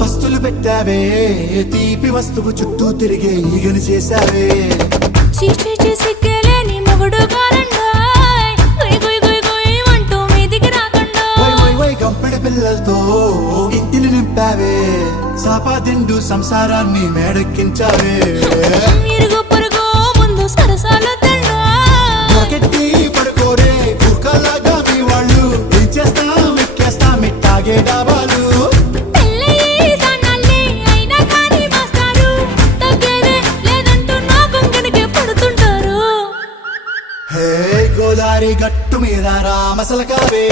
పస్తులు పెట్టావే తీపి వస్తువు చుట్టూ తిరిగే ఈగని చేసావే సిగ్గలేని మొగుడు అంటూ మీదికి రాకుండా గంపెడి పిల్లలతో ఇంటిని నింపావే సాపాదిండు సంసారాన్ని మేడెక్కించావే ఇరుగు పొరుగు ముందు సరసాల కెట్టి పడుకోరే కుక్కలాగా మీ వాళ్ళు ఏం చేస్తాం ఎక్కేస్తాం ఇట్టాగే డాబాలు గోదారి గట్టు మీద రామసలకావే